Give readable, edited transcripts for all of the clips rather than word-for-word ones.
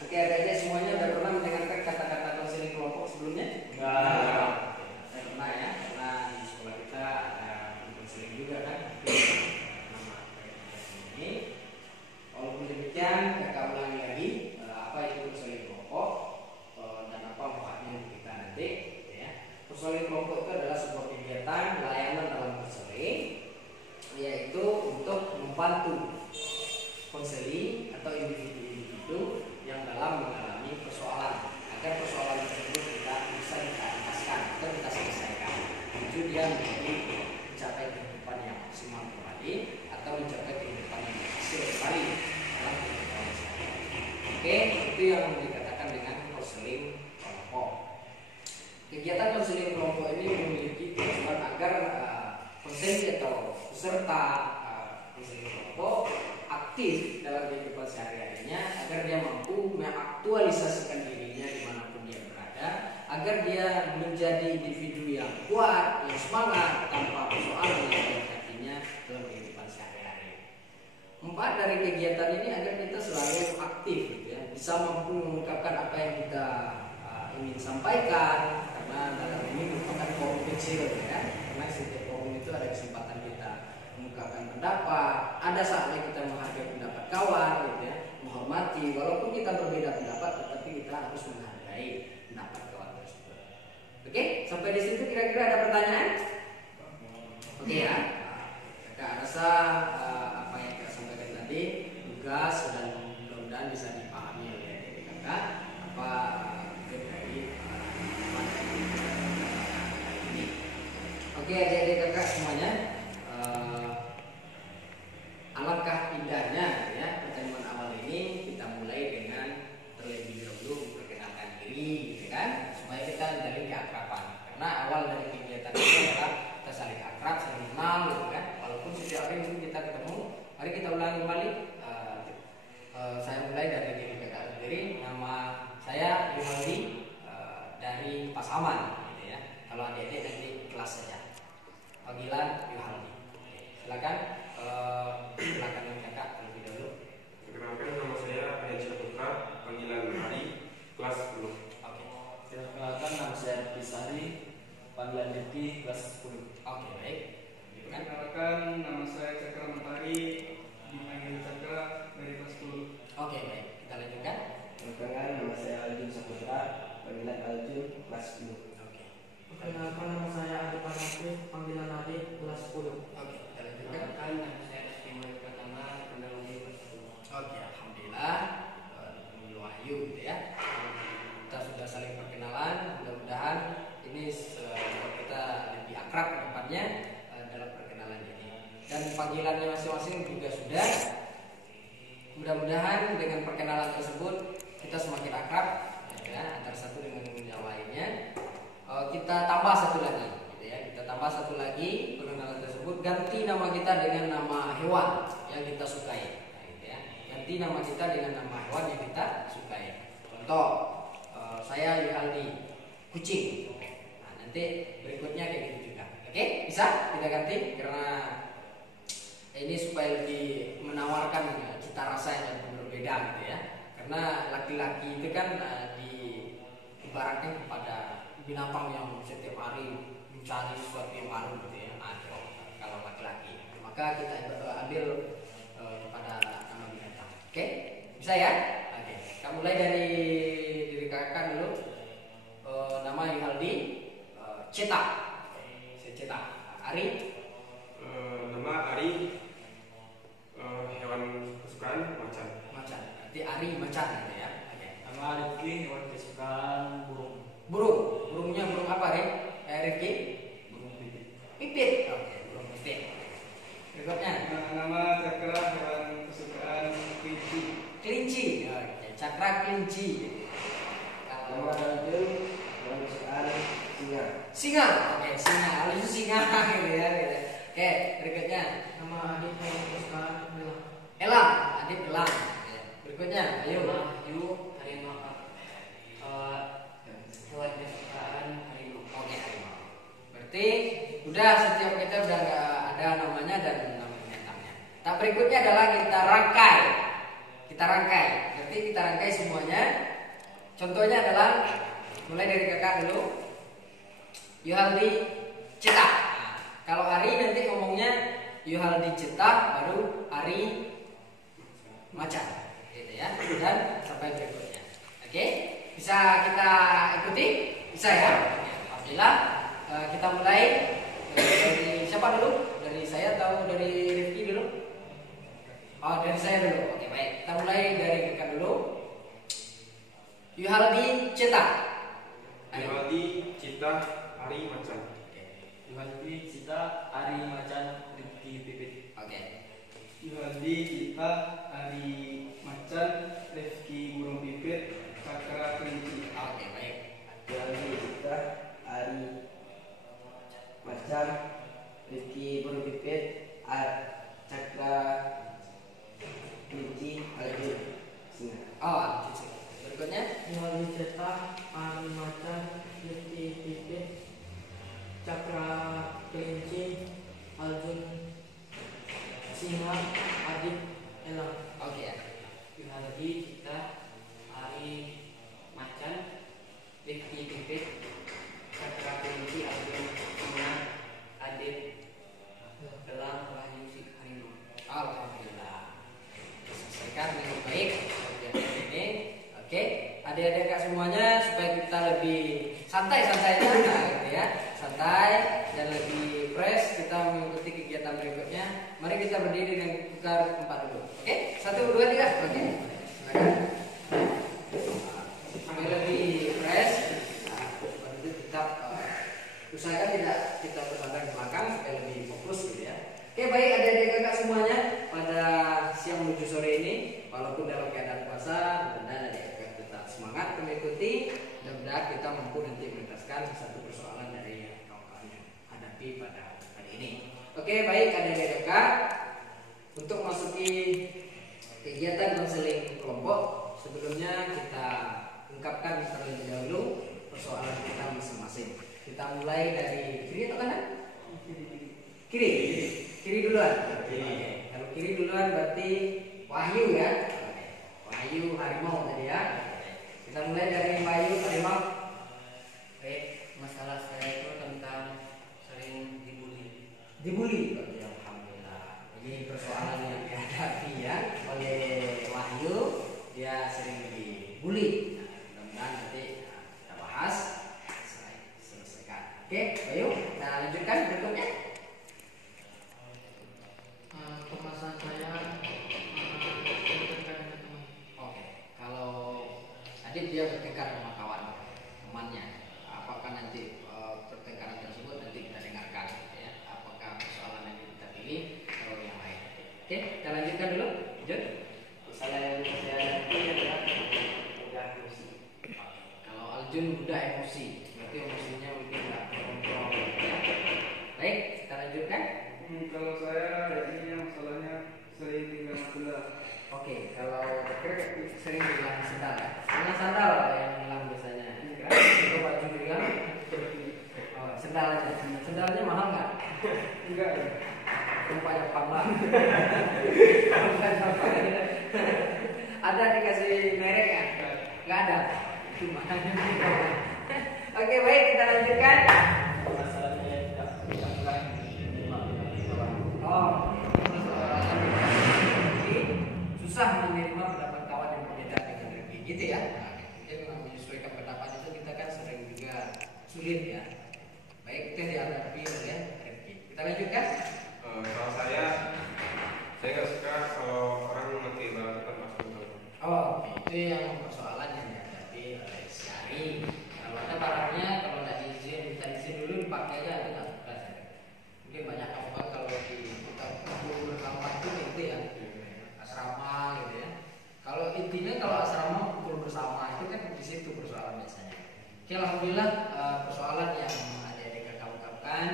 Oke, adik-adik semuanya udah pernah mendengarkan kata-kata konseling kelompok sebelumnya? Enggak. Saya pernah ya, karena di sekolah kita ada konseling juga kan. Nama ini. Walaupun demikian, kakak ulangi lagi apa itu konseling kelompok dan apa manfaatnya untuk kita nanti. Ya. Konseling kelompok itu adalah sebuah kegiatan layanan dalam konseling, yaitu untuk membantu konseling atau individu-individu yang dalam mengalami persoalan agar persoalan tersebut bisa kita ataskan atau kita selesaikan. Tujuan dia menjadi mencapai kehidupan yang maksimal kembali atau mencapai kehidupan yang berhasil kembali dalam kehidupan sehari-hari. Oke, itu yang dikatakan dengan konseling kelompok. Kegiatan konseling kelompok ini memiliki tujuan agar konseling atau peserta konseling kelompok aktif dalam kehidupan sehari-harinya agar dia mampu mengaktualisasikan dirinya dimanapun dia berada, agar dia menjadi individu yang kuat, yang semangat tanpa persoalan yang dihadapinya dalam kehidupan sehari-hari. Manfaat dari kegiatan ini agar kita selalu aktif, gitu ya, bisa mampu mengungkapkan apa yang kita ingin sampaikan, karena dalam ini merupakan forum kecil, ya, karena setiap forum itu ada kesempatan kita mengungkapkan pendapat, ada saatnya kita menghargai pendapat kawan, gitu ya, menghormati, walaupun kita berbeda pendapat, tetapi kita harus menghargai pendapat kawan tersebut. Oke, sampai di situ kira-kira ada pertanyaan? Oke ya, kakak rasa apa yang kita sampaikan tadi tugas dan mudah-mudahan bisa dipahami oleh adik kakak apa dari ini. Oke, adik-adik kakak semuanya. Alangkah indahnya ya pertemuan awal ini kita mulai dengan terlebih dahulu memperkenalkan diri, gitu kan, supaya kita menjalin keakraban. Karena awal dari kegiatan itu adalah kita saling akrab, saling kenal, gitu kan. Walaupun setiap hari mungkin kita ketemu, mari kita ulangi kembali. Saya mulai dari diri kakak sendiri. Nama saya Yuhaldi dari Pasaman, gitu ya. Kalau adik-adik nanti kelas saja. Panggilan Yuhaldi. Silakan. Silakan kakak terlebih dahulu. Perkenalkan, nama saya Ayat Putra, panggilan Hari, kelas 10. Oke. Perkenalkan, nama saya Pisari, panggilan Depi, kelas 10. Oke, baik. Perkenalkan, nama saya Cakra Mentari, dipanggil Cakra dari kelas 10. Oke, baik. Kita lanjutkan. Perkenalkan, nama saya Aljun Saputra, panggilan Aljun, kelas 10. Oke. Perkenalkan, nama saya Adi Parasif, panggilan Adi, kelas 10. Oke, kita lanjutkan. Perkenalkan, nama saya Ismail Pratama, panggilan kelas 10. Oke, alhamdulillah. Wahyu, gitu ya. Kita sudah saling perkenalan. Mudah-mudahan ini membuat kita lebih akrab ke depannya dalam perkenalan ini. Dan panggilannya masing-masing juga sudah. Mudah-mudahan dengan perkenalan tersebut kita semakin akrab, ya, antara satu dengan yang lainnya. Kita tambah satu lagi, gitu ya. Kita tambah satu lagi pengenalan tersebut. Ganti nama kita dengan nama hewan yang kita sukai, gitu ya. Ganti nama kita dengan nama hewan yang kita sukai. Contoh, saya Yuhaldi, kucing. Nah, nanti berikutnya kayak gitu juga. Oke, bisa kita ganti karena ini supaya lebih menawarkan cita rasa yang berbeda, gitu ya. Karena laki-laki itu kan ibaratnya kepada binatang yang setiap hari mencari sesuatu yang baru, gitu ya. Kalau laki-laki, maka kita ambil kepada nama binatang. Oke, bisa ya? Oke, kita mulai dari diri kakak dulu. Nama Yuhaldi, cetak. Saya cetak. Ari. Nama Ari, hewan kesukaan macan. Macan. Berarti Ari macan, gitu ya. Oke. Nama Rifki, hewan kesukaan burung. Burung. Burungnya burung apa, Ri? Rifki? Burung pipit. Pipit. Oke, burung pipit. Berikutnya. Nama Cakra, hewan kesukaan kelinci. Kelinci. Oke, Cakra kelinci. Nama Kalau Aljun, hewan kesukaan singa. singa. Oke, singa. Kalau itu singa, gitu ya. Gitu. Oke, berikutnya. Nama Adi, hewan kesukaan elang. Elang. Adit elang. Oke. Berikutnya. Ayo. Yu, harimau. Hewan kesukaan harimau. Oke, harimau. Berarti udah setiap kita udah nggak ada namanya dan nama binatangnya. Tak berikutnya adalah kita rangkai. Kita kita rangkai. Nanti kita rangkai semuanya. Contohnya adalah mulai dari kakak dulu. Yuhaldi cetak. Nah, kalau Ari nanti ngomongnya Yuhaldi cetak, baru Ari macan, gitu ya. Dan sampai berikutnya. Oke, bisa kita ikuti? Bisa ya? Alhamdulillah. Kita mulai dari siapa dulu? Dari saya atau dari Rifki dulu? Oh, dari saya dulu. Oke, baik. Kita mulai dari kakak dulu. Yuhaldi cetak. Yuhaldi Cita Ari Macan. Yuhaldi Cita Ari Macan Rifki Pipit. Oke. Yuhaldi Cita Ari Macan Rifki Burung Pipit Cakra Kelinci. Oke, baik. Yuhaldi Cita Ari Macan Rifki Burung Pipit Cakra Kelinci Aljun Singa. Oh, berikutnya. Yuhaldi Cita Ari Macan Rifki Pipit Cakra Kelinci Aljun Singa Adit Elang. Oke ya. Yuhaldi Cita Ari Macan Rifki Pipit Cakra Kelinci Aljun Singa Adit Elang Wahyu Harimau. Alhamdulillah. Selesaikan dengan baik kegiatan ini. Oke, adik-adik kak semuanya supaya kita lebih santai-santai aja gitu ya. Santai dan lebih fresh kita mengikuti kegiatan berikutnya. Mari kita berdiri dan tukar tempat dulu. Oke? 1, 2, 3. Oke. Silakan. Supaya lebih fresh. Nah, itu tetap usahakan tidak kita bersandar ke belakang supaya lebih fokus gitu ya. Oke, baik adik-adik kakak semuanya, pada siang menuju sore ini walaupun dalam keadaan puasa, mudah-mudahan adik-adik tetap semangat mengikuti. Mudah-mudahan kita mampu nanti menuntaskan satu persoalan dari yang kawan-kawan yang hadapi pada hari ini. Oke, baik adik-adik kakak, untuk memasuki kegiatan konseling kelompok, sebelumnya kita ungkapkan terlebih dahulu persoalan kita masing-masing. Kita mulai dari kiri atau kanan? Kiri. Kiri duluan. Oke. Kalau kiri duluan berarti Wahyu ya. Oke. Wahyu Harimau tadi ya. Kita mulai dari Wahyu Harimau. Baik, masalah saya itu tentang sering dibully. Dibully. Oke, alhamdulillah. Ini persoalan yang dihadapi ya oleh Wahyu. Dia sering dibully. Nah, mudah-mudahan nanti kita bahas, selesaikan. Oke, Wahyu. Nah, lanjutkan berikutnya. Pembahasan saya bertengkar dengan teman. Oke, kalau Adit dia bertengkar sama kawan temannya, apakah nanti pertengkaran tersebut nanti kita dengarkan, ya? Apakah persoalan yang kita pilih atau yang lain? Oke, kita lanjutkan dulu. Lanjut. Masalah yang saya pilih adalah mudah emosi. Kalau Aljun mudah emosi, berarti emosinya mungkin nggak terkontrol. Ya. Baik, kita lanjutkan. Kalau saya ini masalahnya sering tinggal sendal. Oke, kalau terakhir sering bilang sandal ya. Karena sandal yang hilang biasanya. Kan? Itu baju juga. Oh, sandal aja. Sandalnya mahal nggak? Enggak ya. Rupanya pamlah. Ada dikasih merek ya? Nggak ada. Cuma. Oke, baik kita lanjutkan. Masalahnya tidak bukan Oh, susah menerima pendapat kawan yang berbeda dengan Rifki, gitu ya. Nah, mungkin menyesuaikan pendapat itu kita kan sering juga sulit ya. Baik, itu yang dihadapi oleh Rifki. Kita lanjutkan. Kalau saya nggak suka kalau orang nanti balasan pas nonton. Oh, itu yang persoalan yang dihadapi oleh si Ari. Kalau ada barangnya, kalau nggak diizin, minta izin dulu dipakai aja, itu nggak suka saya. Mungkin banyak kawan kalau di kita kumpul bersama itu gitu ya, asrama gitu ya. Kalau intinya kalau asrama kumpul bersama itu kan di situ persoalan biasanya. Oke, alhamdulillah persoalan yang adik-adik kakak ungkapkan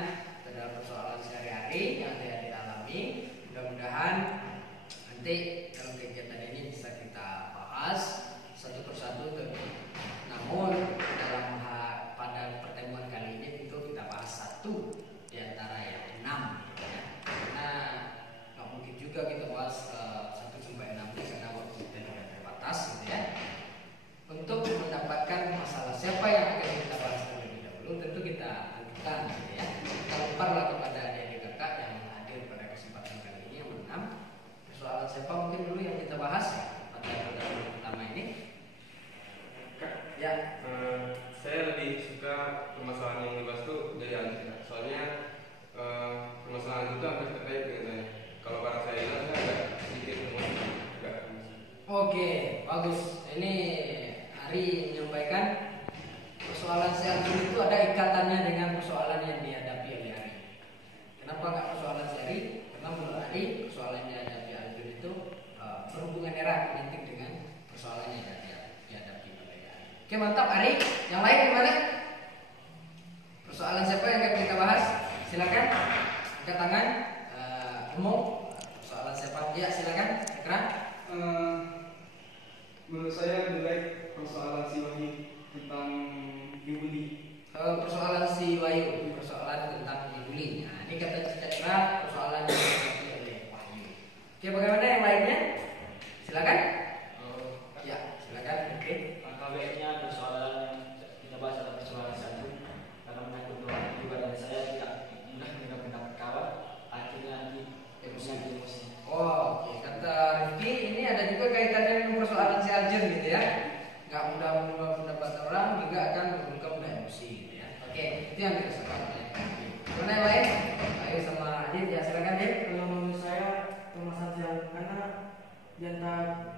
adalah persoalan sehari-hari yang adik-adik alami. Mudah-mudahan nanti dalam kegiatan ini bisa kita bahas satu persatu. Namun dalam pada pertemuan kali ini tentu kita bahas satu di antara yang 6 gitu ya. Karena nggak mungkin juga kita bahas 1 sampai 6 karena waktu kita dulu yang kita bahas pada pertemuan pertama ini? Ya. Saya lebih suka permasalahan yang dibahas itu dari Anda. Soalnya permasalahan itu hampir terkait dengan saya. Kalau para saya bilang saya agak sedikit emosi, agak emosi. Oke, bagus. Ini Ari menyampaikan persoalan Syarjun itu ada ikatannya dengan persoalan yang dihadapi oleh Ari. Kenapa nggak persoalan Syari? Karena menurut Ari persoalan yang dihadapi Arjun itu berhubungan erat identik dengan persoalan yang dihadapi oleh Ari. Oke, mantap Ari. Yang lain gimana? Persoalan siapa yang akan kita bahas? Silakan angkat tangan. Umum. Persoalan siapa? Ya silakan. Kira? Menurut saya jelek persoalan si Wahyu tentang dibully. Persoalan si Wahyu, persoalan tentang dibully. Nah, ini kata Citra persoalan yang dihadapi oleh Wahyu. Oke, bagaimana yang lainnya? Silakan. Ya, silakan. Oke. KBN-nya persoalan kita bahas adalah persoalan satu karena menyangkut doa juga dan saya tidak mudah mendengar pendapat kawan akhirnya nanti emosi. Oh, oke. Kata Rifki ini ada juga kaitannya dengan persoalan si Arjun gitu ya. Nggak mudah mengubah pendapat orang juga akan membuka mudah emosi gitu ya. Oke, itu yang dirasakan oleh Rifki. Mana yang lain? Ayo sama Adit ya, silakan Adit. Kalau menurut saya permasalahan karena di antara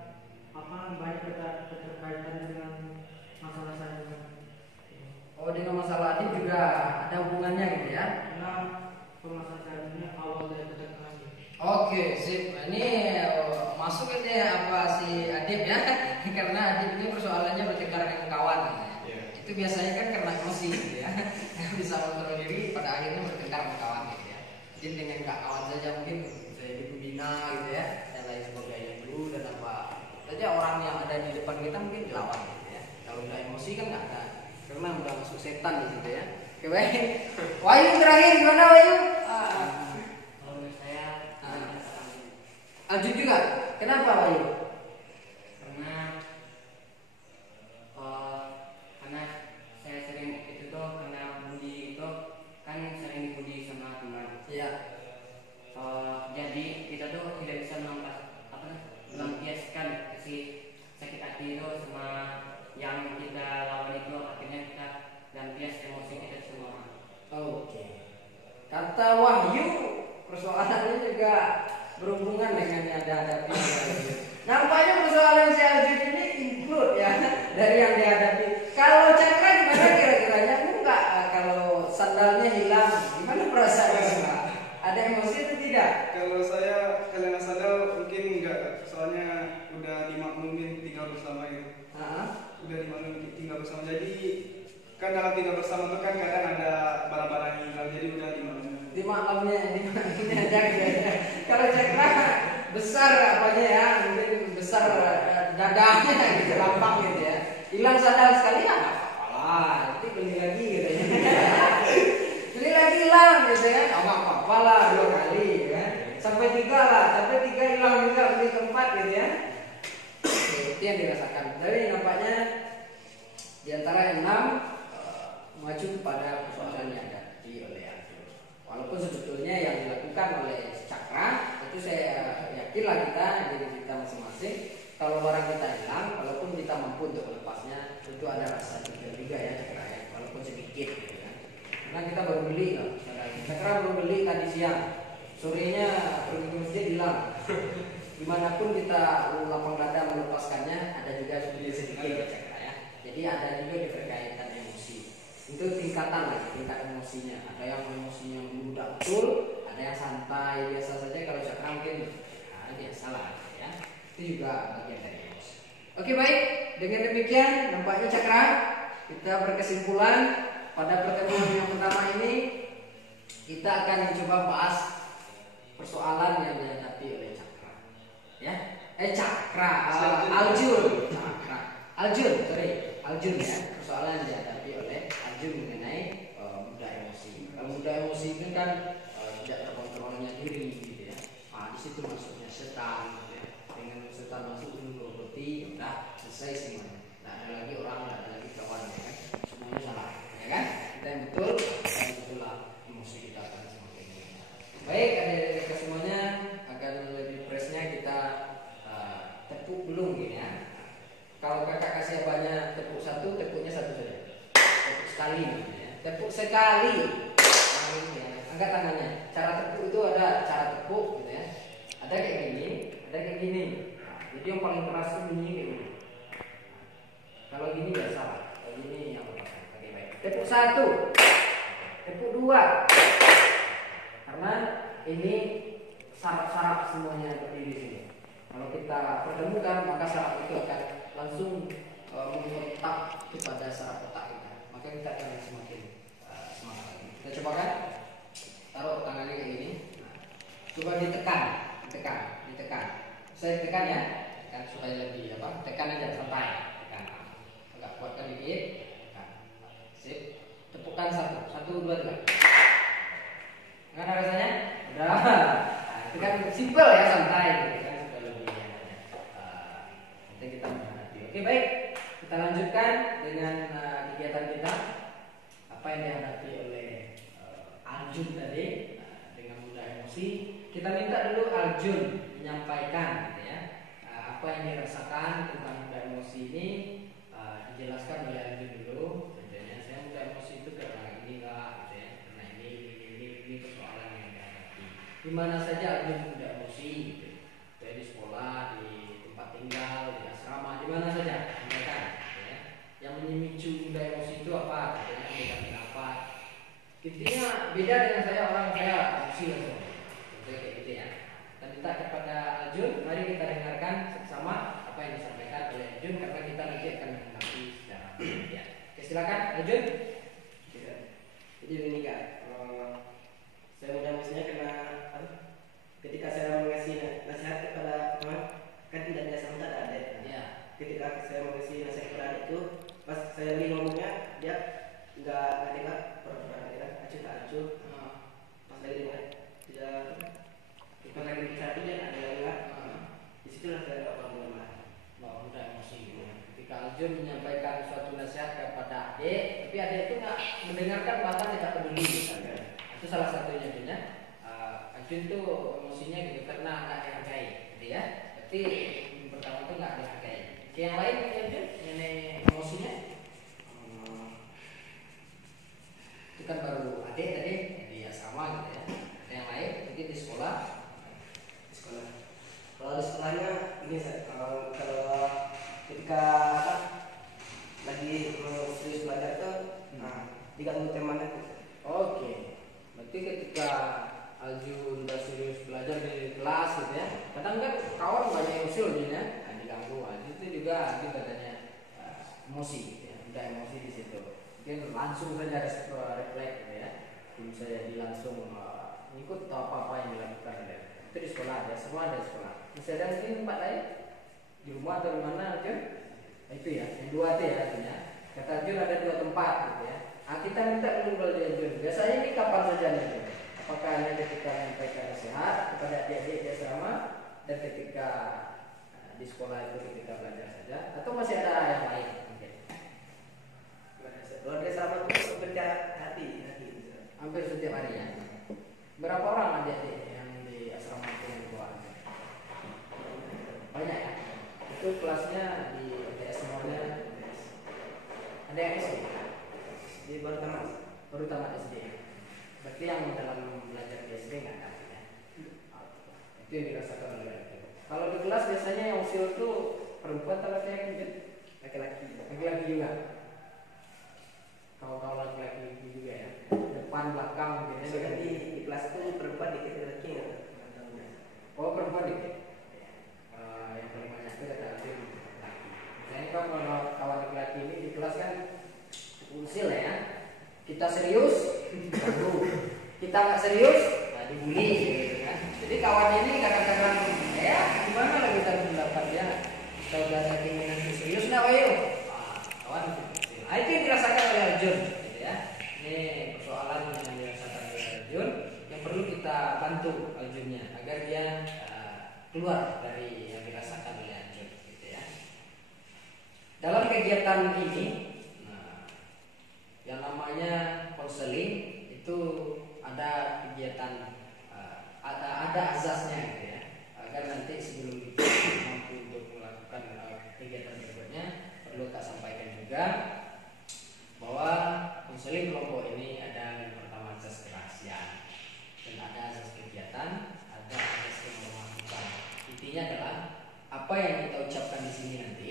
banyak keterkaitan dengan masalah saya. Oh, dengan masalah Adit juga ada hubungannya gitu ya. Karena permasalahan saya ini awal dari pertengkaran. Oke, sip. Nah, ini masuk ini apa si Adit ya? Karena Adit ini persoalannya bertengkar dengan kawan. Yeah. Itu biasanya kan karena emosi gitu ya. Nggak bisa kontrol diri, pada akhirnya bertengkar dengan kawan gitu ya. Jadi dengan gak kawan saja mungkin saya dibina gitu ya, dan lain sebagainya dulu dan apa saja orang yang ada di depan kita mungkin dilawan gitu ya. Kalau udah emosi kan nggak ada, karena udah masuk setan di situ ya. Oke baik. Wahyu terakhir gimana Wahyu? Menurut saya Ajun juga. Kenapa Wahyu? Karena saya sering itu tuh karena bully itu kan sering dibully sama teman. Iya. Jadi kita tuh tidak bisa melampiaskan si sakit hati itu sama yang kita lawan itu, akhirnya kita lampias emosi kita semua. Oke. Kata Wahyu persoalannya juga berhubungan dengan yang dihadapi. Nampaknya persoalan si Arjun ini include ya dari yang dihadapi. Kalau Cakra gimana kira-kiranya? Enggak. Kalau sandalnya hilang, gimana perasaannya? Ada emosi atau tidak? Kalau saya kalian sadar mungkin enggak, soalnya udah dimaklumin tinggal bersama itu. Udah dimaklumin tinggal bersama. Jadi kan dalam tinggal bersama itu kan kadang ada barang-barang yang hilang, jadi udah dimaklumin. Dimaklumnya aja gitu ya. Kalau Cakra besar apanya ya, mungkin besar dadanya gitu, lapang gitu ya. Hilang sandal sekali ya nggak apa-apa lah, nanti beli lagi gitu ya. Beli lagi hilang gitu ya, nggak apa-apa lah 2 kali ya. Sampai 3 lah, sampai 3 hilang juga beli keempat gitu ya. Oke, itu yang dirasakan. Jadi nampaknya di antara 6 maju kepada persoalan yang dihadapi oleh Arjun. Walaupun sebetulnya yang dilakukan oleh Cakra itu saya yakinlah kita diri kita masing-masing. Kalau barang kita hilang, walaupun kita mampu untuk melepasnya, itu ada rasa juga ya Cakra ya, walaupun sedikit gitu kan. Karena kita baru beli loh, Cakra baru beli tadi siang, sorenya pergi ke masjid hilang. Dimanapun kita lapang dada melepaskannya, ada juga sedikit ya Cakra ya. Jadi ada juga keterkaitan emosi. Itu tingkatan lagi, tingkat emosinya. Ada yang emosinya meludak betul, ada yang santai biasa saja. Kalau Cakra mungkin biasa lah ya. Itu juga bagian dari emosi. Oke baik, dengan demikian nampaknya Cakra kita berkesimpulan pada pertemuan yang pertama ini kita akan mencoba bahas persoalan yang dihadapi oleh Cakra. Ya, Aljun ya, persoalan yang dihadapi oleh Aljun mengenai mudah emosi. Kalau mudah emosi itu kan tidak terkontrolnya diri gitu ya. Di situ masuknya setan gitu ya. Dengan setan masuk dulu berarti udah selesai semuanya. Tidak ada lagi orang, tidak ada lagi kawan ya kan. Semuanya salah ya kan. Kita yang betul, dan itulah emosi kita akan semakin meningkat. Baik, adik-adik semuanya, agar lebih freshnya kita belum gini ya. Kalau kakak kasih abahnya tepuk satu, tepuknya satu saja. Tepuk sekali gitu ya. Tepuk sekali. Nah, ini ya. Angkat tangannya. Cara tepuk itu ada cara tepuk gitu ya. Ada kayak gini, ada kayak gini. Jadi yang paling keras itu bunyi kayak gini. Kalau gini nggak salah. Kalau gini yang oke baik. Tepuk satu, tepuk dua. Karena ini saraf-saraf semuanya berdiri di sini. Kalau kita pertemukan maka saraf itu akan langsung mengotak kepada saraf otak kita. Maka kita akan semakin semangat lagi. Kita coba kan? Taruh tangannya kayak gini. Nah, coba ditekan. Saya tekan ya, tekan supaya lebih apa? Tekan aja santai. Tekan. Agak kuatkan dikit. Tekan. Sip. Tepukkan satu, dua, tiga. Gimana rasanya? Udah. Nah, itu kan simple ya, santai. Gitu kan sudah lebih nanti kita menghadapi. Oke baik, kita lanjutkan dengan kegiatan kita. Apa yang dihadapi oleh Arjun tadi dengan mudah emosi. Kita minta dulu Arjun menyampaikan gitu ya, apa yang dirasakan tentang mudah emosi ini, dijelaskan oleh Arjun dulu. Contohnya saya mudah emosi itu karena ini lah gitu ya, karena ini persoalan yang dihadapi. Di mana saja Arjun mudah emosi gitu. Di sekolah, di tempat tinggal, di asrama, di mana saja sampaikan gitu ya. Yang memicu mudah emosi itu apa? Gitu ya, beda apa? Intinya beda dengan orang saya emosi langsung. Kayak gitu ya. Kita minta kepada Arjun, mari kita dengarkan sama apa yang disampaikan oleh Arjun karena kita nanti akan menghadapi secara ya. Oke, silakan Arjun. Jadi ini Kak, saya mudah maksudnya karena ketika saya mengasih nasihat kepada teman kan tidak biasa minta ada adik. Ya. Ketika saya mengasih nasihat kepada adik itu, pas saya lagi ngomongnya dia nggak dengar, pernah dengar, acuh tak acuh. Pas lagi dengar tidak. Pas lagi bicara dia ada yang dengar. Di situlah saya dapat mendengar. Mudah emosi gitu. Ketika Arjun menyampaikan suatu nasihat kepada adik, tapi adik itu nggak mendengarkan bahkan tidak peduli misalnya. Itu salah satunya Arjun ya. Arjun tuh emosinya gitu karena nggak dihargai, gitu ya. Berarti yang pertama itu nggak dihargai. Oke, yang lain Arjun, mengenai emosinya? Itu kan baru adik tadi di asrama gitu ya. Ada yang lain mungkin di sekolah. Kalau di sekolahnya ini kalau ketika lagi serius belajar tuh, diganggu temannya. Oke, berarti ketika Arjun udah serius belajar di kelas gitu ya, kadang kan kawan banyak emosi loh ya, diganggu. Itu juga Arjun katanya emosi gitu ya, udah emosi di situ. Mungkin langsung saja refleks gitu ya, bisa jadi langsung ikut atau apa yang dilakukan oleh itu di sekolah ya, semua ada di sekolah. Bisa ada mungkin tempat lain di rumah atau di mana Arjun? Nah, itu ya, yang dua itu ya artinya. Kata Arjun ada dua tempat gitu ya. Kita minta dulu dari Arjun. Biasanya ini kapan saja nih? Apakah hanya ketika menyampaikan nasihat kepada adik-adik di asrama dan ketika di sekolah itu ketika belajar saja, atau masih ada yang lain? Mungkin. Kalau di asrama itu bercak hati. Hampir setiap hari ya. Berapa orang adik-adik yang di asrama itu yang keluar? Banyak ya. Itu kelasnya di ATS semuanya. Ada yang SD? Di baru tamat SD. Berarti yang dalam belajar di SD nggak ada ya? Itu yang dirasakan oleh adik. Kalau di kelas biasanya yang usil itu perempuan atau laki-laki? Laki-laki juga. Kalau laki-laki juga ya. Depan belakang mungkin. Soalnya di kelas itu perempuan dikit laki ya. Oh perempuan dikit. Yang paling banyak itu ada laki. Misalnya kalau kawan laki-laki ini di kelas kan usil ya. Kita serius, ganggu. Kita nggak serius, dibully gitu kan. Jadi kawan ini kadang-kadang ya gimana lah kita mendapat ya. Kita udah keinginan serius nggak ayo. Kawan itu yang dirasakan oleh Arjun gitu ya. Ini persoalan yang dirasakan oleh Arjun yang perlu kita bantu Arjunnya agar dia keluar dari yang dirasakan oleh Arjun gitu ya. Dalam kegiatan ini yang namanya konseling itu ada kegiatan ada azasnya gitu ya, agar nanti sebelum kita mampu untuk melakukan kita ucapkan di sini nanti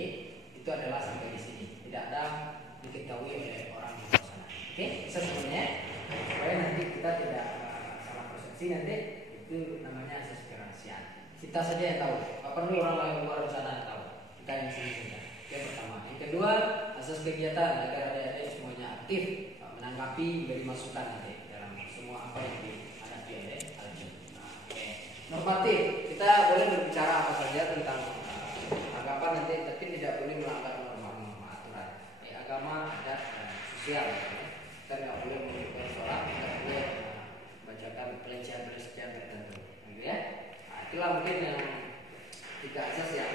itu adalah sampai di sini, tidak ada diketahui oleh orang di sana. Oke, bisa sebenarnya supaya nanti kita tidak salah persepsi nanti itu namanya asas kerahasiaan. Kita saja yang tahu, nggak perlu orang lain luar sana yang tahu. Kita yang sini saja. Yang pertama, yang kedua asas kegiatan agar adik-adik semuanya aktif menanggapi dari masukan nanti dalam semua apa yang dihadapi oleh Aljun. Normatif, kita boleh berbicara apa saja tentang agama nanti, tapi tidak boleh melanggar norma-norma aturan agama, adat, dan sosial. Kita tidak boleh melakukan sholat, tidak boleh bacakan pelecehan-pelecehan tertentu, gitu ya. Nah, itulah mungkin yang 3 asas yang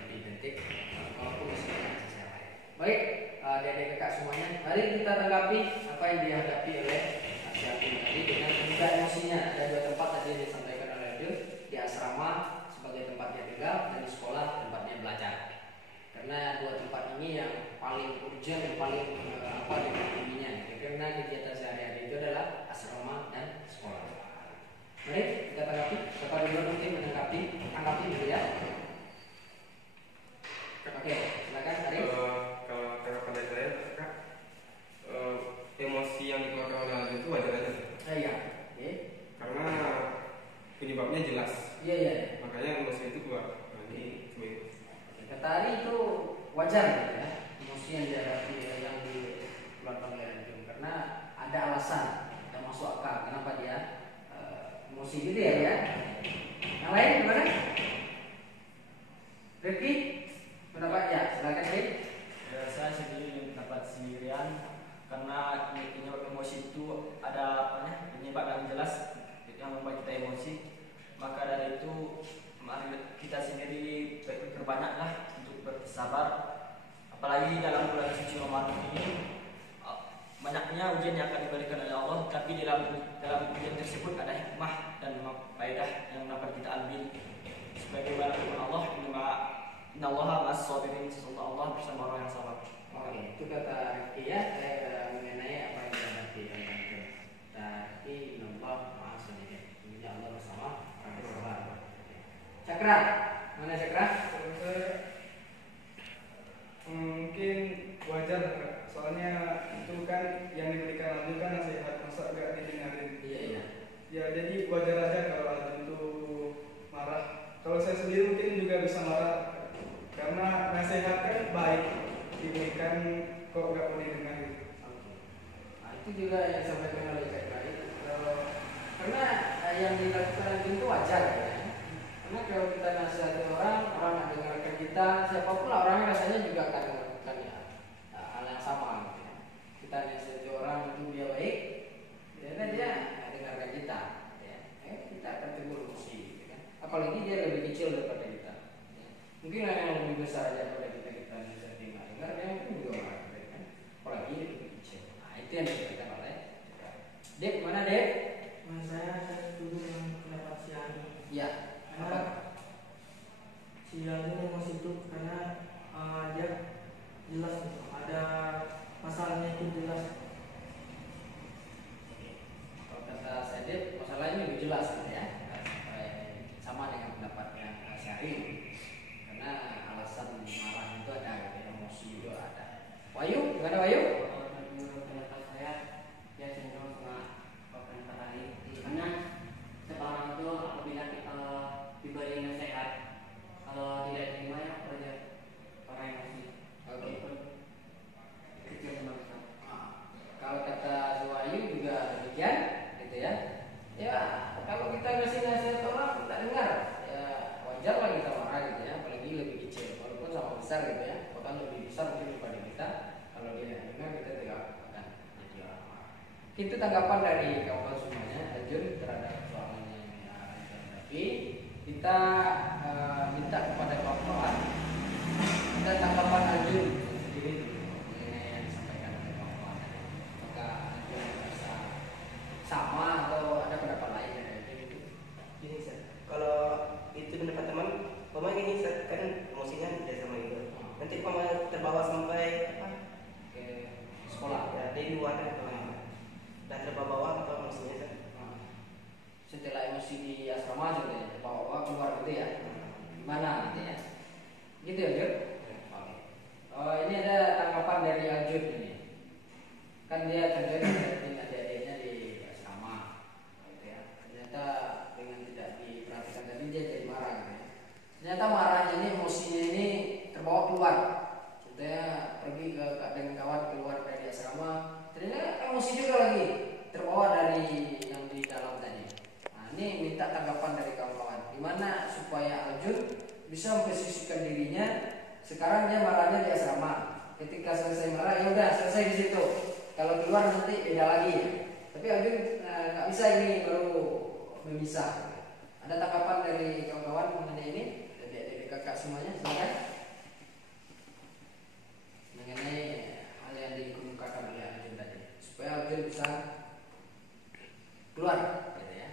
lebih penting, walaupun masih banyak asas yang lain. Baik, adik-adik kakak semuanya, mari kita tanggapi apa yang dihadapi oleh Syafin tadi dengan juga emosinya. Ada 2 tempat tadi yang disampaikan oleh Jun, di asrama sebagai tempat dia tinggal dan di sekolah tempatnya belajar. Karena 2 tempat ini yang paling urgent, yang paling dihadapinya. Karena kegiatan sehari-hari itu adalah asrama dan sekolah. Mari kita tanggapi. Siapa dulu mungkin tanggapi dulu ya. Oke, silakan Arif. Kalau tanggapan dari saya, Kak, emosi yang dikeluarkan oleh Aldo itu wajar aja. Iya. Oke. Karena penyebabnya jelas. Iya. Makanya emosi itu keluar. Ini cuy. Kata Ari itu wajar gitu ya, emosi yang dihadapi yang dikeluarkan oleh Aljun karena ada alasan, ada masuk akal kenapa dia emosi gitu ya. Yang lain gimana? Rifki, pendapat ya, silakan Rifki. Ya, saya sendiri pendapat sendirian karena penyebab emosi itu ada penyebab yang jelas yang membuat kita emosi. Maka dari itu mari kita sendiri berbanyaklah untuk bersabar, apalagi dalam bulan suci Ramadan ini banyaknya ujian yang akan diberikan oleh Allah, tapi dalam ujian tersebut ada hikmah dan faedah yang dapat kita ambil. Sebagaimana firman Allah, innallaha ma'as-sabirin, sesungguhnya Allah bersama orang yang sabar. Oke, itu kata Rifki ya, mengenai apa yang dihadapi oleh Aljun. Tapi innallaha ma'as-sabirin, sesungguhnya Allah bersama orang yang sabar. Cakra, mana Cakra? Mungkin wajar Kak. Soalnya itu kan yang diberikan Aljun kan nasihat, masa gak didengarin. Iya. Ya jadi wajar aja kalau Aljun itu marah. Kalau saya sendiri mungkin juga bisa marah karena nasihat kan baik diberikan kok gak mau didengarin. Nah, itu juga yang disampaikan oleh Cakra itu. Karena yang dilakukan Aljun itu wajar ya. Karena kalau kita nasihati orang nggak dengarkan kita, siapapun lah orangnya rasanya juga akan melakukan hal yang sama gitu ya. Kita nasihati orang itu dia baik, ternyata dia nggak dengarkan kita, ya. Kita akan timbul emosi, gitu kan. Apalagi dia lebih kecil daripada kita. Ya. Mungkin yang lebih besar aja daripada kita nasihati nggak dengar, dia mungkin juga marah, gitu kan. Apalagi dia lebih kecil. Nah itu yang dikatakan oleh Dek, mana Dek? Saya setuju dengan pendapat si Ani. Ya. Karena si Ani emosi itu karena dia jelas gitu. Ada masalahnya itu jelas. Kalau kata Sedip, masalahnya lebih jelas gitu ya. Sama dengan pendapatnya Syahri. Karena alasan marah itu ada, gitu, emosi itu ada. Wahyu, gimana Wahyu? Pendapat saya ya cenderung sama pendapat tadi, karena seorang itu apabila diberi nasihat kalau tidak terima ya orang emosi. Oke. Kecil sama besar. Kalau kata Wahyu juga demikian, gitu ya. Ya kalau kita ngasih nasihat orang tak dengar, ya wajar lah kita marah gitu ya. Apalagi lebih kecil, walaupun sama besar gitu ya. Bahkan lebih besar mungkin daripada kita. Kalau dia tidak dengar, kita tidak akan jadi orang marah. Itu tanggapan dari kawan semuanya, Aljun terhadap soalan yang dihadapi. Kita minta kepada kawan-kawan, kita tanggapan Aljun sendiri mengenai yang disampaikan oleh kawan-kawan. Maka Aljun merasa sama atau ada pendapat lain dari Aljun itu? Gini Sir, kalau itu pendapat teman, pemain gini Sir, kan emosinya udah sama gitu. Nanti pemain terbawa sampai Ke sekolah. ya dari luar kan dan terbawa atau emosinya Sir. Setelah emosi di asrama juga ya, bawa keluar gitu ya. ini emosinya ini terbawa keluar. Contohnya pergi dengan kawan keluar dari asrama, ternyata emosi juga lagi terbawa dari yang di dalam tadi. Nah, ini minta tanggapan dari kawan-kawan. Gimana supaya Aljun bisa memposisikan dirinya sekarang dia marahnya di asrama. Ketika selesai marah, ya udah selesai di situ. Kalau keluar nanti beda lagi. Tapi Aljun nggak bisa ini baru memisah. Ada tanggapan dari kawan-kawan mengenai ini? Adik-adik kakak semuanya, silakan. Mengenai hal yang dikemukakan oleh Aljun tadi, supaya Aljun bisa keluar, gitu ya.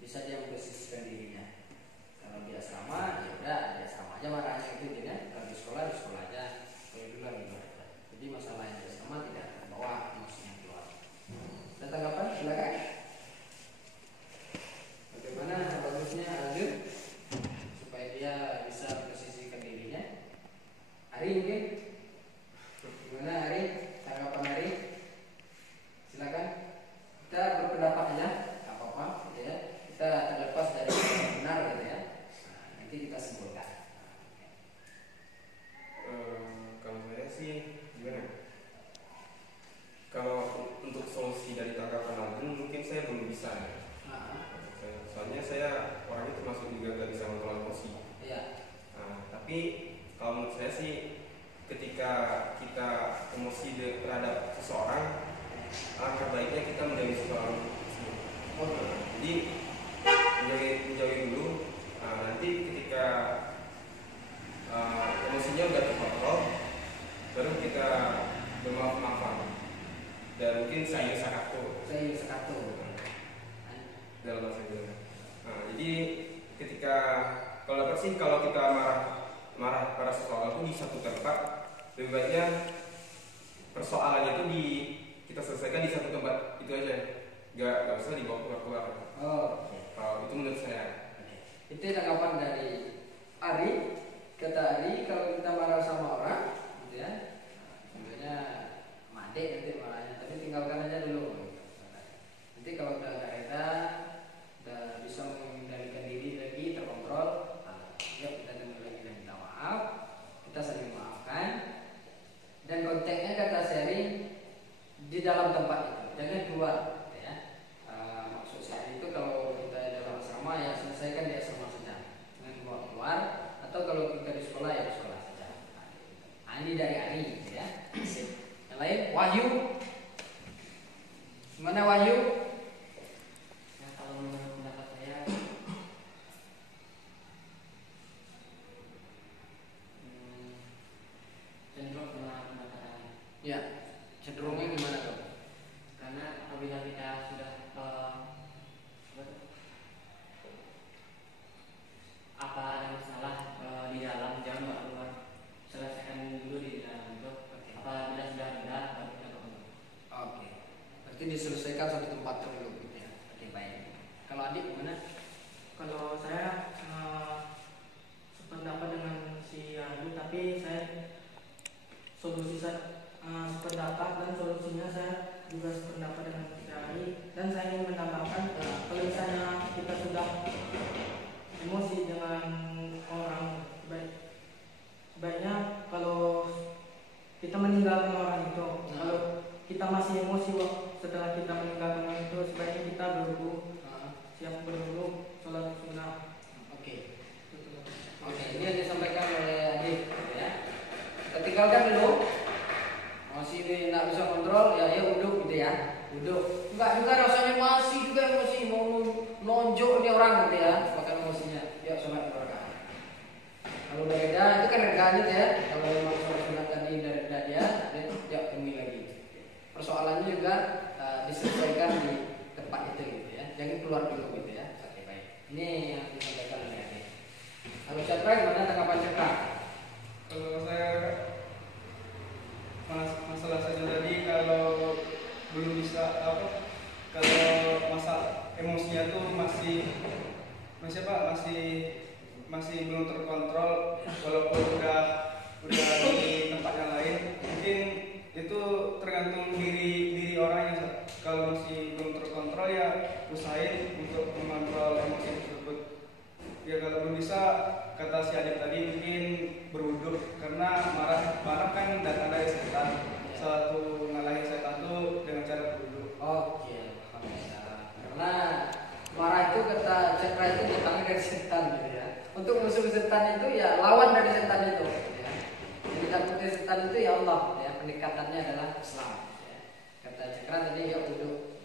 Bisa dia memposisikan dirinya. Kalau di asrama, ya udah di asrama aja marahnya gitu ya. Kalau di sekolah aja. Kalau di luar aja. Jadi masalah yang di asrama tidak terbawa emosinya keluar. Ada tanggapan? Silakan. Bagaimana bagusnya Aljun supaya dia bisa memposisikan dirinya? Ari mungkin? Gimana Ari? Tanggapan Ari? Silakan. Kita berpendapat aja, nggak apa-apa, gitu ya. Kita terlepas dari yang benar, gitu ya. Nah, nanti kita simpulkan. Kalau saya sih gimana? Kalau untuk solusi dari tanggapan Aljun mungkin saya belum bisa. Soalnya saya orangnya termasuk juga gak bisa mengontrol emosi. Iya. Tapi kalau menurut saya sih ketika kita emosi terhadap seseorang, alangkah baiknya kita menjauhi seseorang. Jadi menjauhi dulu. Nanti ketika emosinya udah terkontrol, baru kita bermaaf-maafan. Dan mungkin saya sakato dalam bahasa Indonesia. Jadi ketika kalau dapat sih kalau kita marah pada seseorang itu di satu tempat, lebih baiknya persoalannya itu kita selesaikan di satu tempat itu aja, nggak usah dibawa keluar. Kalau itu menurut saya. Itu tanggapan dari Ari. Kata Ari, kalau kita marah sama orang, gitu ya, sebenarnya madek nanti marahnya, tapi tinggalkan aja dulu. Nanti kalau udah nggak reda, udah bisa mengendalikan diri lagi, terkontrol, ya kita tunggu lagi dan minta maaf, kita saling memaafkan. Dan konteksnya kata sharing di dalam tempat itu, jangan keluar, gitu ya. Maksud saya itu kalau kita dalam asrama ya selesaikan di asrama saja, jangan keluar. Atau kalau kita di sekolah ya di sekolah saja. Ini dari Ari, gitu ya. Yang lain, Wahyu. Gimana Wahyu? Nah, kalau menurut pendapat saya, cenderung sama pendapat Ari. Ya, cenderungnya gimana tuh? Karena apabila kita sudah apa ada masalah di dalam, jangan bawa keluar, selesaikan dulu di dalam itu. Apabila sudah reda, baru kita keluar. Oke. Berarti diselesaikan satu tempat dulu, gitu ya. Oke, baik. Kalau Adik gimana? Kalau saya sependapat dengan si Adu, tapi saya sependapat dan solusinya saya juga sependapat dengan si Ari. Dan saya ingin menambahkan kalau misalnya kita sudah emosi dengan orang, sebaiknya kalau kita meninggalkan orang itu, kalau kita masih emosi setelah kita meninggalkan orang itu, sebaiknya kita berwudu, siap berwudu, sholat sunnah. Oke, ini yang disampaikan oleh Adik, ya. Kita tinggalkan dulu. Masih tidak bisa kontrol, ya wudhu, gitu ya. Wudhu. Enggak juga rasanya masih juga emosi, mau nonjok ini orang, gitu ya. Bahkan emosinya, ya sholat berkah. Kalau udah reda, itu kan redanya ya. Kalau memang sholat sunat tadi udah reda dia, ya temui lagi. Persoalannya juga diselesaikan di tempat itu, gitu ya. Jangan keluar dulu, gitu ya. Oke, baik. Ini yang disampaikan oleh Adik. Kalau Chandra, gimana tanggapan Chandra? Kalau saya masalah saja tadi, kalau belum bisa kalau masa emosinya tuh masih belum terkontrol, walaupun udah di tempat yang lain, mungkin itu tergantung diri orangnya. Kalau masih belum terkontrol ya usahain untuk mengontrol emosi tersebut. Ya kalau belum bisa, kata si Adik tadi, mungkin setan itu ya Allah, ya, pendekatannya adalah Islam. Ya. Kata Cakra tadi ya duduk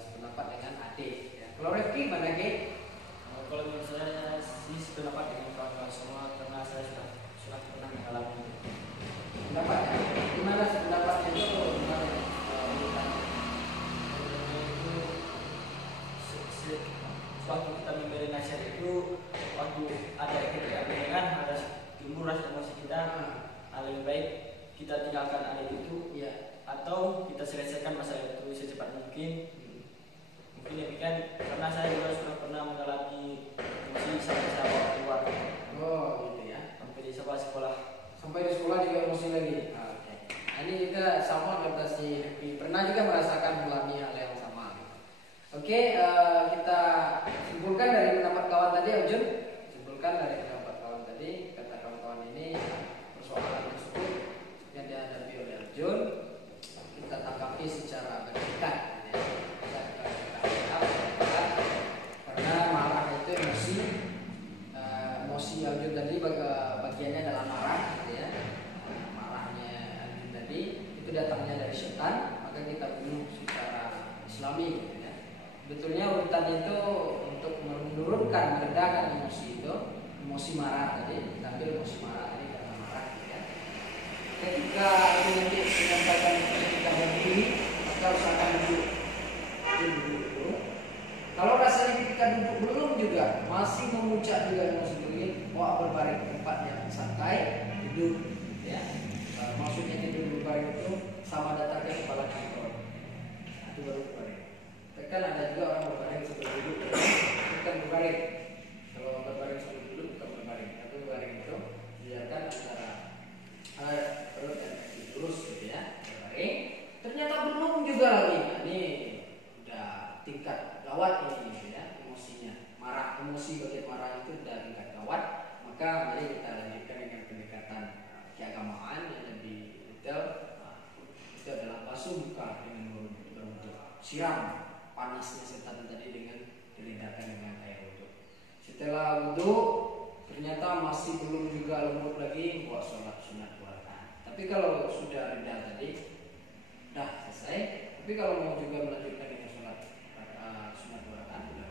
sependapat dengan adik. Ya. Kalau Rifki mana Ki? Kalau menurut saya sih sependapat dengan kawan-kawan semua karena saya sudah pernah mengalami Pendapat ya? Gimana sependapatnya itu? Gimana? Waktu kita memberi nasihat itu, waktu ada ketidakbenaran, ada timbul rasa emosi kita, lebih baik kita tinggalkan adik itu, ya, atau kita selesaikan masalah itu secepat mungkin. Mungkin demikian, karena saya juga sudah pernah mengalami emosi sampai saya bawa keluar. Oh gitu ya. Sampai di sekolah. Sampai di sekolah juga emosi lagi. Oke. Nah, ini juga sama kata si Rifki, pernah juga merasakan mengalami hal yang sama. Oke, kita simpulkan dari pendapat kawan tadi, Arjun. Simpulkan dari pendapat kawan tadi, kata kawan-kawan ini persoalan tersebut yang dihadapi oleh Arjun kita tanggapi secara berdekat. Karena marah itu emosi, emosi Arjun tadi bagiannya adalah marah, gitu ya. Marahnya Arjun tadi itu datangnya dari setan, maka kita bunuh secara Islami, gitu ya. Betulnya urutan itu untuk menurunkan, meredakan emosi itu, emosi marah tadi, kita ambil emosi marah tadi karena marah, gitu ya. Ketika itu nanti menyampaikan ketika berdiri, maka usahakan duduk dulu. Kalau rasanya ketika duduk belum juga masih memuncak juga emosi begini, bawa berbaring tempat yang santai, duduk, ya. Maksudnya tidur berbaring itu sama datangnya kepala kantor, itu baru berbaring. Kan ada juga orang berbaring sebelum duduk, bukan berbaring. Kalau berbaring sebelum duduk bukan berbaring, tapi berbaring itu biarkan antara perut dan kaki lurus, gitu ya. Berbaring. Ternyata belum juga lagi. Nah, ini udah tingkat gawat ini, gitu ya, emosinya. Marah, emosi bagian marah itu udah tingkat gawat. Maka mari kita lanjutkan dengan pendekatan keagamaan yang lebih detail. Itu adalah basuh muka dengan berwudu, siram panasnya setan tadi dengan diredakan dengan air wudhu. Setelah wudhu ternyata masih belum juga lembut lagi, buat sholat sunat 2 rakaat. Tapi kalau sudah reda tadi, dah selesai. Tapi kalau mau juga melanjutkan dengan sholat sunat 2 rakaat, sudah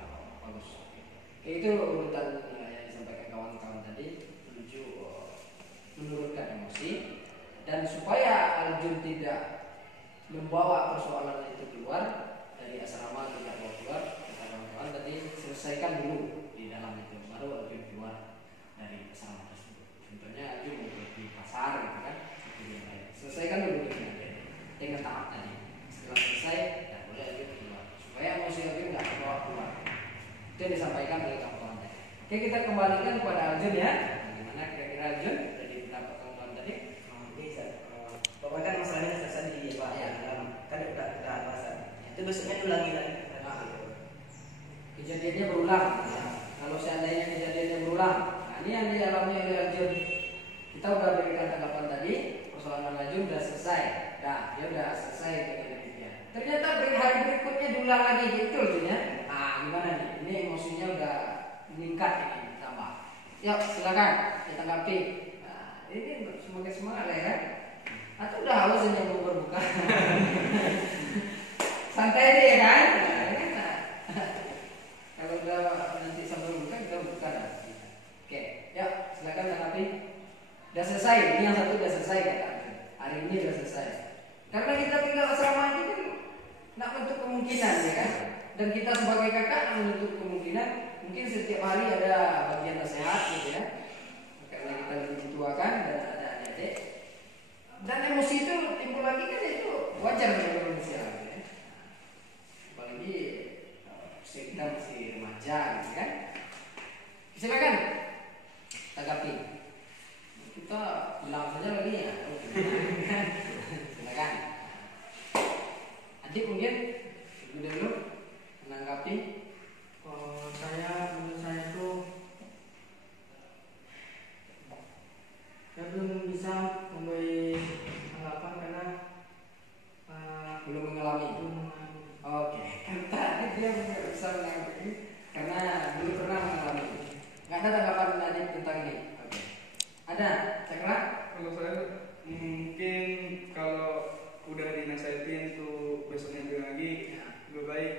bagus. Oke, itu urutan yang disampaikan kawan-kawan tadi menuju menurunkan emosi, dan supaya Arjun tidak membawa persoalan itu keluar dari asrama, tidak bawa keluar, kawan-kawan tadi selesaikan dulu di dalam itu, baru Arjun keluar dari asrama tersebut. Contohnya Arjun mau pergi pasar, gitu kan, selesaikan dulu dengan tahap tadi. Setelah selesai, tidak boleh Arjun keluar, supaya emosi Arjun tidak terbawa keluar. Itu yang disampaikan oleh kawan-kawan tadi. Oke, kita kembalikan kepada Arjun ya. Bagaimana kira-kira Arjun dari pendapat kawan-kawan tadi? Bisa. Pokoknya kan masalahnya selesai di Pak ya, kan udah bahasa. Itu besoknya diulangi lagi. Kejadiannya berulang. Kalau seandainya kejadiannya berulang, nah ini yang dialami oleh Arjun. Kita udah berikan tanggapan tadi, persoalan Arjun udah selesai. Nah, dia udah selesai dengan demikian. Ternyata hari berikutnya diulang lagi, gitu ya. Nah, gimana nih? Ini emosinya udah meningkat ini, tambah. Yuk, silakan ditanggapi. Nah, ini semakin semangat lah ya. Atau udah haus ini mau berbuka. Santai deh ya kan? Nah, kalau udah nanti sambil buka kita buka dah. Oke, yuk silakan tanggapi. Udah selesai, ini yang satu udah selesai kata. Hari ini udah selesai. Karena kita tinggal asrama ini kan nak menutup kemungkinan ya kan. Dan kita sebagai kakak nak menutup kemungkinan mungkin setiap hari ada bagian nasihat gitu ya. Karena kita lebih tua kan dan ada adik-adik. Dan emosi itu timbul lagi kan itu wajar bagi manusia. Apalagi kita masih remaja gitu kan. Silakan tanggapi. Kita bilang saja lagi ya. Silakan. Adik mungkin dulu menanggapi. Menurut saya itu saya belum bisa memberi tanggapan karena belum mengalami. Oke, kan tadi dia bisa menanggapi karena belum pernah mengalami. Nggak ada tanggapan tadi tentang ini. Oke. Ada Ada, Cakra? Kalau saya mungkin kalau udah dinasihatin tuh besoknya bilang lagi lebih baik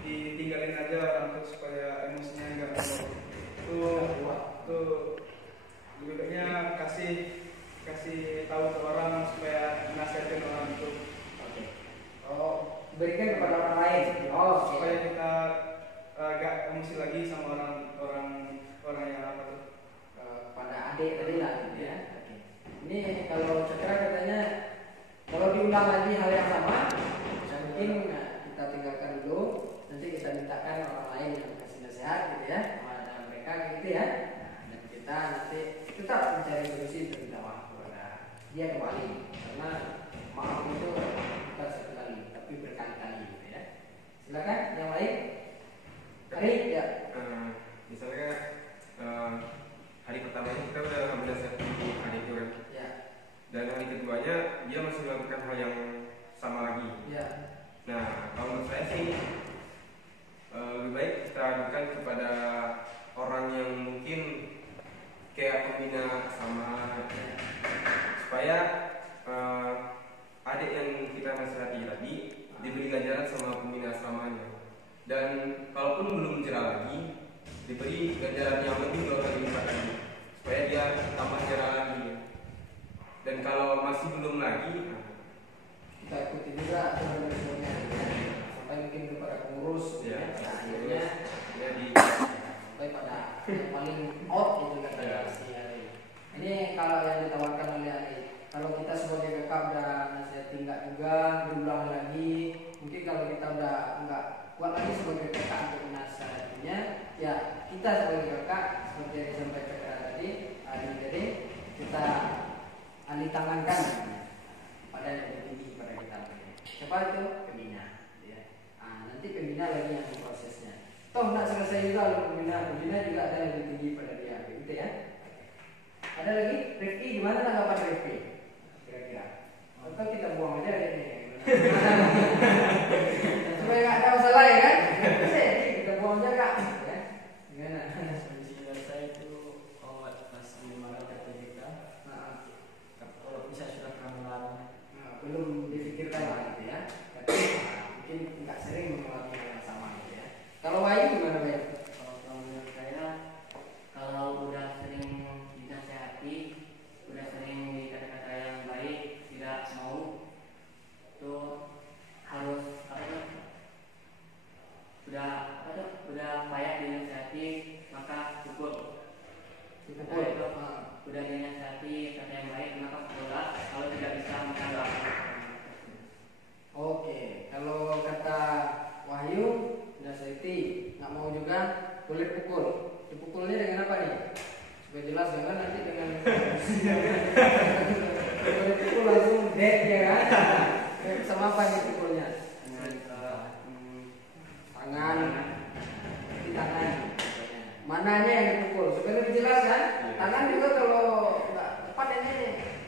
ditinggalin aja orang tuh supaya emosinya enggak tuh lebih baiknya kasih tahu ke orang supaya nasihatin orang itu. Oke. Oh, berikan kepada orang lain. Oh, supaya kita gak emosi lagi sama orang yang apa tuh pada adik tadi lah gitu ya. Oke. Ini kalau Cakra katanya kalau diulang lagi hal yang sama, mungkin kita tinggalkan dulu, nanti kita mintakan orang lain yang kasih nasihat gitu ya kepada mereka gitu ya. Dan kita nanti tetap mencari solusi untuk minta maaf kepada dia kembali, karena maaf itu bukan satu kali tapi berkali-kali gitu ya. Silakan yang lain. Hari ya. Misalnya hari pertamanya kita udah menasihati hari itu kan. Ya. Dan hari keduanya dia masih melakukan hal yang sama lagi. Ya. Nah, kalau menurut saya sih lebih baik kita adukan kepada orang yang mungkin kayak pembina sama, supaya adik yang kita nasihati tadi diberi ganjaran sama pembina asramanya. Dan kalaupun belum jerah lagi, diberi ganjaran yang lebih 2 kali lipat lagi, supaya dia tambah jerah lagi. Dan kalau masih belum lagi, kita ikuti juga aturan resikonya sampai mungkin kepada pengurus ya, pada akhirnya ya sampai pada yang paling out itu kata si Ari. Ini kalau yang ditawarkan oleh Ari, kalau kita sebagai kakak udah nasihatin nggak juga diulang lagi, mungkin kalau kita udah nggak kuat lagi sebagai kakak untuk menasihatinya, ya kita sebagai kakak seperti yang disampaikan tadi Ari, jadi kita alih tangankan pada yang lebih tinggi pada kita. Siapa itu? Pembina ya. Nanti pembina lagi yang prosesnya toh nak selesai juga oleh pembina juga ada yang lebih tinggi pada dia gitu ya. Ada lagi Rifki, gimana tanggapan Rifki kira-kira? Atau kita buang aja ini supaya nggak ada masalah ya kan? Kita buang aja kak ya. Gimana? Kondisi dari saya itu masih mana kata kita, kalau bisa sudah kehamilan belum dipikirkan lah gitu ya. Tapi mungkin nggak sering mengalami hal yang sama gitu ya. Kalau Wahyu gimana Wahyu? Kalau menurut saya, kalau udah sering dinasihati, udah sering dikata-kata yang baik, tidak mau, tuh harus udah payah dinasihati, maka pukul. Udah dinasihati kata yang baik, maka pukul. Kalau tidak bisa, maka doakan. Oke, kalau kata Wahyu nasihati nggak mau juga boleh pukul. Dipukulnya dengan apa nih? Supaya jelas jangan nanti dengan boleh pukul langsung dead ya kan? Sama apa nih pukulnya? Tangan, di tangan. Mananya yang dipukul? Supaya lebih jelas kan? Tangan juga kalau nggak tepat ini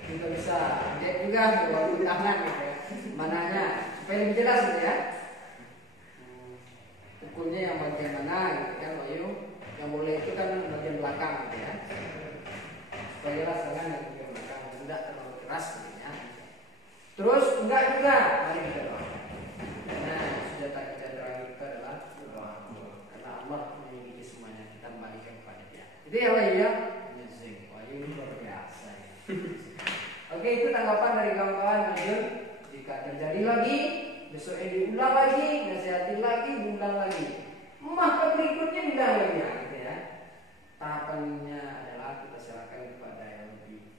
juga bisa dead juga walaupun tangan gitu ya. Mananya supaya lebih jelas gitu ya. Pukulnya yang bagian mana gitu kan Wahyu? Yang boleh itu kan bagian belakang gitu ya. Supaya jelas tangan yang bagian belakang, tidak terlalu keras gitu ya. Terus enggak juga, mari kita doa. Nah, senjata kita terakhir itu adalah doa. Karena Allah memiliki semuanya, kita kembalikan kepada Dia. Itu ya Wahyu ya. Wahyu ini luar biasa ya. Oke, itu tanggapan dari kawan-kawan lanjut. Jika terjadi lagi, besok diulang lagi, nasihatin lagi, diulang lagi. Maka berikutnya diulang lagi gitu ya. Tahapannya adalah kita serahkan kepada yang lebih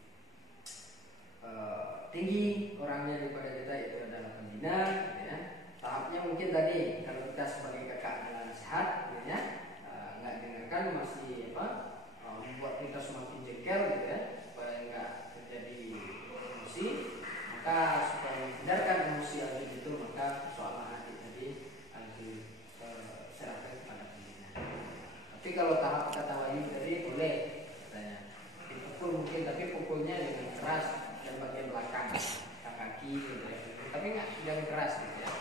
tinggi orangnya daripada kita, itu adalah pembina gitu ya. Tahapnya mungkin tadi kalau kita sebagai kakak dengan nasihat gitu ya, nggak dengarkan masih membuat kita semakin jengkel gitu ya, supaya nggak terjadi emosi. Maka supaya menghindarkan emosi lagi itu, maka soal hati tadi harus serahkan kepada pembina. Tapi kalau tahap kata Wahyu tadi boleh katanya dipukul mungkin, tapi pukulnya dengan keras dan bagian belakang kaki gitu ya. Tapi nggak jangan keras gitu ya.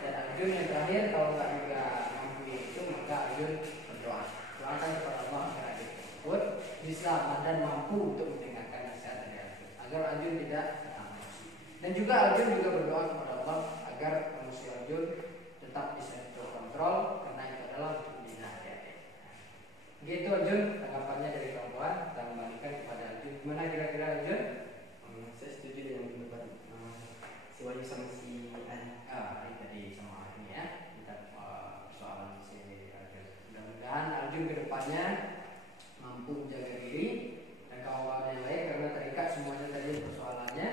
Dan Arjun yang terakhir kalau nggak juga mampu itu, maka Arjun berdoa, doakan kepada Allah agar dikabul. bisa dan mampu untuk mendengarkan nasihat dari Arjun, agar Arjun tidak emosi. Dan juga Arjun juga berdoa kepada Allah agar emosi Arjun tetap bisa terkontrol, karena itu adalah untuk membina adik-adik. Begitu Arjun, tanggapannya dari kawan-kawan. Kita kembalikan kepada Arjun. Gimana kira-kira Arjun? Saya setuju dengan pendapat si Wahyu sama si Ali. Ini tadi sama ini ya, kita soalan si Arjun. Mudah-mudahan Arjun kedepannya mampu menjaga diri dan kawan-kawan yang lain, karena terikat semuanya tadi persoalannya.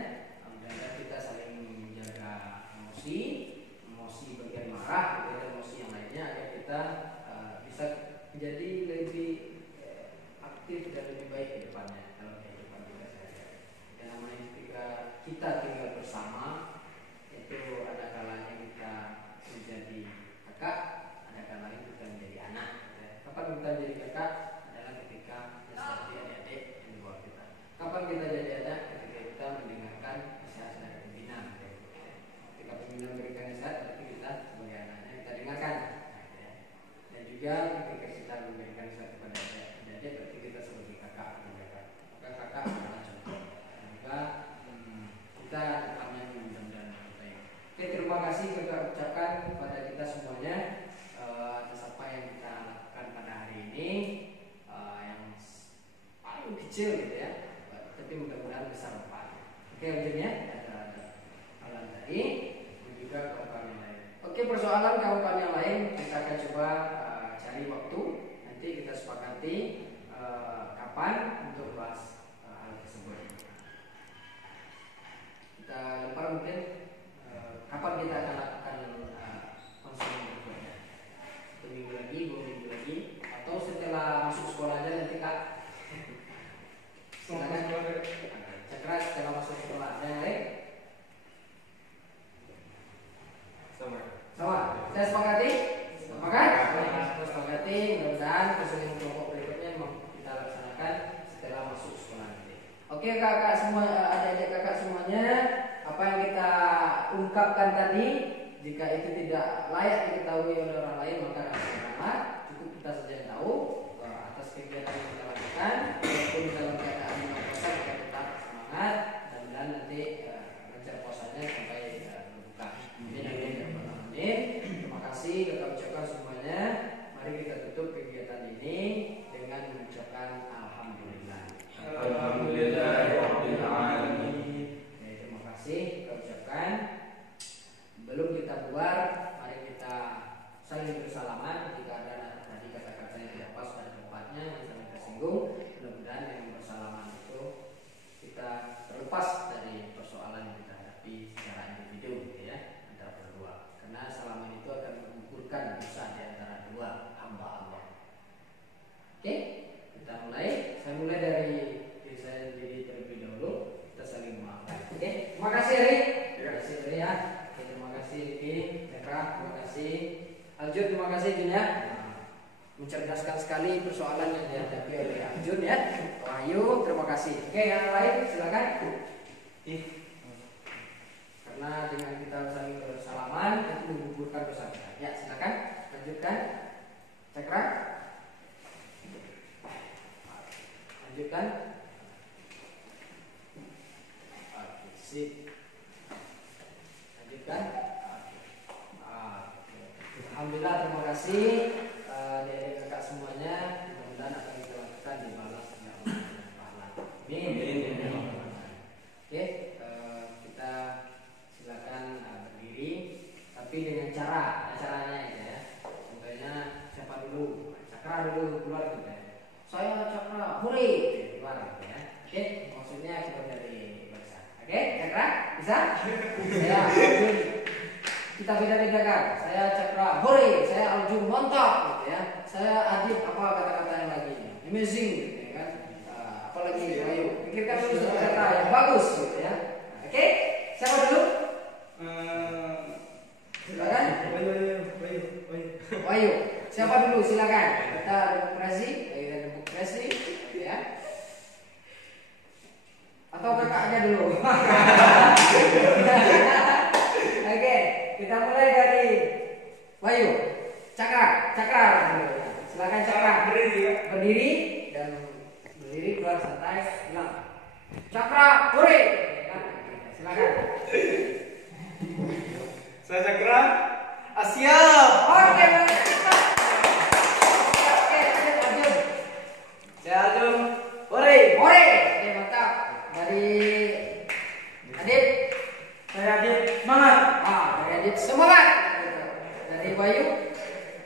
Mudah-mudahan kita saling menjaga emosi bagian marah, bagian emosi yang lainnya, agar kita bisa menjadi lebih aktif dan lebih baik ke depannya dalam kehidupan kita sehari-hari. Dan namanya ketika kita tinggal bersama, itu ada kalanya kita menjadi kakak, ada kalanya kita menjadi anak. Kapan kita menjadi kakak adalah ketika menjadi adik-adik yang di bawah kita. Kapan kita jadi anak? Ketika kita mendengarkan nasihat dari pimpinan. Ketika pimpinan memberikan nasihat, berarti kita sebagai anaknya kita dengarkan. Dan juga ketika kita memberikan nasihat kepada adik-adik, berarti kita sebagai kakak mendengarkan. Maka kakak adalah contoh. Dan juga kita depannya mudah-mudahan lebih baik. Oke, terima kasih kita ucapkan kepada kita semuanya atas apa yang kita lakukan pada hari ini, yang paling kecil gitu ya, tapi mudah-mudahan besar manfaatnya. Oke, ujungnya ada alan tadi dan juga kawan-kawan yang lain. Oke, persoalan kawan-kawan yang lain kita akan coba cari waktu, nanti kita sepakati kapan untuk bahas hal tersebut. Kita lempar mungkin kapan kita akan lakukan konseling berikutnya, 1 minggu lagi, 2 minggu lagi, atau setelah masuk sekolah aja nanti Kak. Silakan. Cakra setelah masuk sekolah ada yang lain? Sama. Saya sepakati? Sepakat? Kita sepakati. Mudah-mudahan konseling kelompok berikutnya kita laksanakan setelah masuk sekolah nanti. Oke kakak semua, adik-adik kakak semuanya, apa yang kita ungkapkan tadi, jika itu tidak layak diketahui oleh orang lain, maka jangan, cukup kita saja yang tahu atas kegiatan yang kita lakukan. Walaupun dalam keadaan bulan puasa, kita tetap semangat. Mudah-mudahan nanti lancar puasanya sampai berbuka. Terima kasih kita ucapkan semuanya. Mari kita tutup kegiatan ini dengan mengucapkan alhamdulillah. Alhamdulillahirabbil alamin. Terima kasih kita ucapkan. Belum kita bubar, mari kita saling bersalaman. Ketika ada tadi kata-kata yang tidak pas pada tempatnya, yang saling tersinggung, mudah-mudahan yang bersalaman itu kita terlepas dari persoalan yang kita hadapi secara individu, gitu ya, antara berdua. Karena salaman itu akan mengukurkan dosa di antara dua hamba Allah. Oke, kita mulai. Saya mulai dari diri saya sendiri terlebih dahulu. Kita saling memaafkan. Oke, terima kasih Ri. Terima kasih Ri ya. Terima kasih Riki, Cakra, terima kasih Aljun, terima kasih Jun ya. Mencerdaskan sekali persoalan yang dihadapi oleh Aljun ya. Wahyu, terima kasih. Oke, yang lain silakan. Karena dengan kita saling bersalaman itu menggugurkan dosa kita. Ya, silakan lanjutkan. Cakra. Lanjutkan. Oke, sip. Lanjutkan. Alhamdulillah, terima kasih dari kakak semuanya. Mudah-mudahan akan kita lakukan dibalas dengan pahala. Amin. Oke, kita silakan berdiri, tapi dengan caranya ya. Contohnya siapa dulu? Cakra dulu keluar gitu ya. Saya Cakra, hore, keluar gitu ya. Oke, maksudnya keluar dari bahasa. Oke, Cakra bisa? Saya Aljun, kita beda-bedakan. Saya Cakra, hore. Saya Aljun, mantap gitu ya. Saya Adit, apa kata-kata yang lagi? Amazing gitu ya kan. Apalagi ayo pikirkan dulu satu kata yang bagus gitu ya. Oke, siapa dulu? Silakan. Wahyu. Siapa dulu? Silakan. Kita demokrasi, gitu ya. Atau kakaknya dulu. Oke, kita mulai dari Wahyu. Cakra dulu. Silakan Cakra. Berdiri dan berdiri, keluar santai, bilang Cakra, hore. Silakan. Saya Cakra. Siap. Oke, Arjun. Saya Arjun. Hore. Hore. Oke, mantap. Dari Adit. Saya Adit, semangat. Dari Adit semangat. Dari Bayu.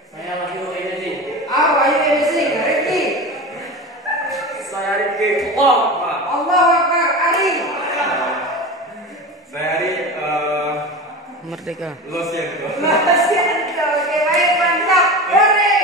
Saya Wahyu Emezi. Bayu Emezi. Rifki. Saya Rifki. Allahu Akbar. Ari. Saya Ari. Merdeka. Los ya. Oke, baik, mantap. Hore.